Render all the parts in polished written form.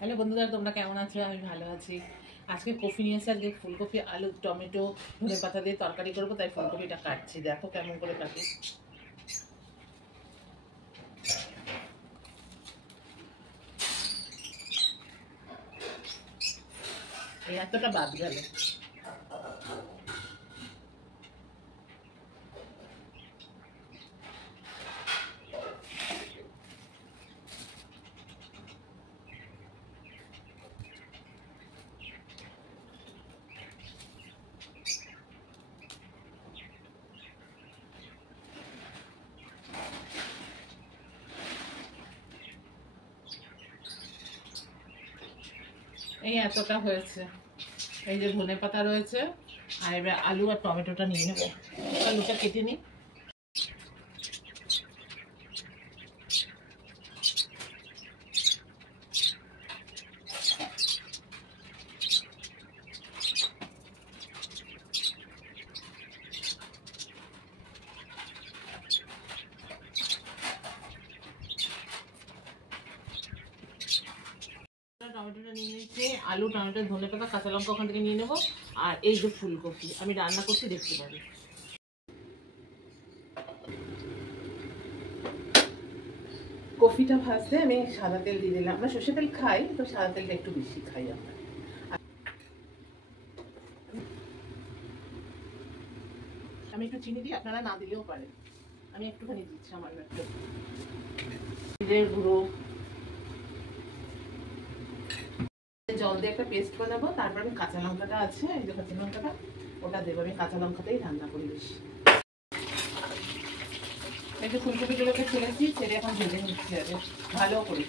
Hello বন্ধুরা, তোমরা কেমন আছো? আমি ভালো আছি। আজকে কফি নিয়ে এসে আজকে ফুলকপি, আলু, টমেটো, ধনে পাতা দিয়ে তরকারি করবো, তাই ফুলকপিটা কাটছি। দেখো কেমন করে কাটি। এই এতটা বাদ গেল। এই এতটা হয়েছে। এই যে ধনে পাতা রয়েছে, আর এবার আলু আর টমেটোটা নিয়ে নেবো। আলুটা কেটে নিই। টমেটোটা নিয়ে নিচ্ছি, আলু, টমেটো, ধনে পাতা, কাঁচা লঙ্কা ওখান থেকে নিয়ে নেবো। আর এই যে ফুলকপি আমি রান্না করতে দেখতে পারি। কফিটা ভাজতে আমি সাদা তেল দিয়ে দিলাম। আমরা সর্ষে তেল খাই, তো সাদা তেলটা একটু বেশি খাই আমরা। আমি একটু চিনি দিই, আপনারা না দিলেও পারেন। আমি একটুখানি দিচ্ছি, আমার একটু জিরের গুঁড়ো, জল দিয়ে একটা পেস্ট বানাবো। তারপর আমি কাঁচা লঙ্কাটা আছে, এই যে কাঁচা লঙ্কাটা, ওটা দেবো। আমি কাঁচা লঙ্কাতেই রান্না করি বেশি। এই যে ফুলকপিগুলোকে ছেড়েছি, ছেড়ে এখন ভেজে নিচ্ছি আগে ভালো করে।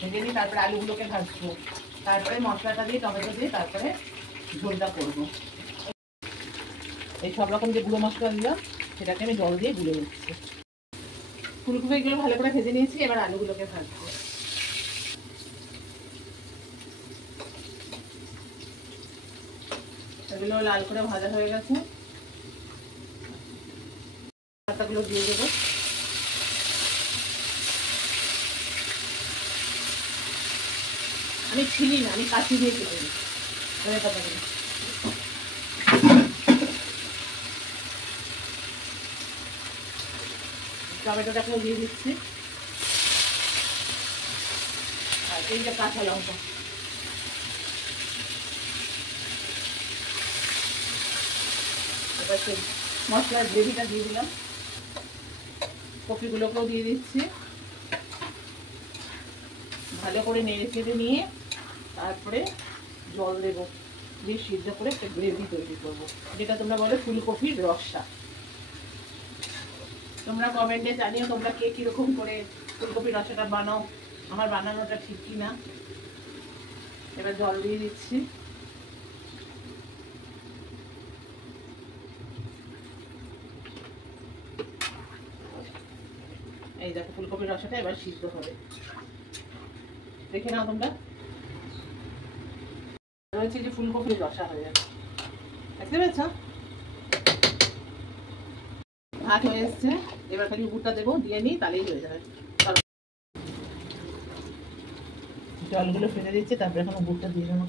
ভেজে নিই, তারপরে আলুগুলোকে ভাজবো, তারপরে মশলাটা দিয়ে, টমেটো দিয়ে, তারপরে ঝোলটা করবো। এই সব রকম যে গুঁড়ো মশলা দিলাম, সেটাকে আমি জল দিয়ে গুলে নিচ্ছি। ফুলকপিগুলো ভালো করে ভেজে নিয়েছি, এবার আলুগুলোকে ভাজবো। এগুলো লাল করে ভাজা হয়ে গেছে, পাতাগুলো দিয়ে দেবো। আমি ছিলি না, আমি কাঠি দিয়ে কেটে দিই ধনে পাতাগুলো। টমেটোটাকেও দিয়ে দিচ্ছি, আর এই যে কাঁচা লঙ্কা। এবার সেই মশলার গ্রেভিটা দিয়ে দিলাম, কপিগুলোকেও দিয়ে দিচ্ছি। ভালো করে নেড়ে চেড়ে নিয়ে তারপরে জল দেবো, দিয়ে সিদ্ধ করে একটা গ্রেভি তৈরি করবো, যেটা তোমরা বলো ফুলকপির রসা। তোমরা কমেন্টে জানিও তোমরা কে কিরকম করে ফুলকপির রসাটা বানাও, আমার বানানোটা ঠিক কি না। এবার জল দিয়ে দিচ্ছি। এই দেখো ফুলকপির রসাটা এবার সিদ্ধ হবে, দেখে নাও তোমরা। রয়েছে যে ফুলকপির রসা হয়ে যাবে, দেখতে পেয়েছ? ভাত হয়ে এসছে, এবার খালি উপরটা দেবো, দিয়ে নিই, তাহলেই হয়ে যাবে। জলগুলো ফেলে দিচ্ছি, তারপরে এখন উপরটা দিয়ে দেবো।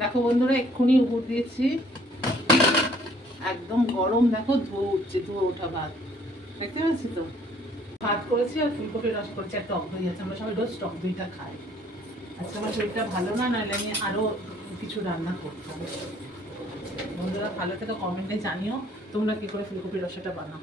দেখো বন্ধুরা, এক্ষুনি উপর দিয়েছি, একদম গরম। দেখো ধোয়া উঠছে, ধোয়া ওঠা ভাত, দেখতে পাচ্ছি তো। ভাত করেছি আর ফুলকপির রস করেছি, আর টক দই আছে। আমরা সবাই রোজ টক দইটা খাই। আজকে আমার শরীরটা ভালো না, নাহলে আমি আরো কিছু রান্না করতাম। বন্ধুরা ভালো থেকে কমেন্টে জানিও তোমরা কি করে ফুলকপির রসাটা বানাও।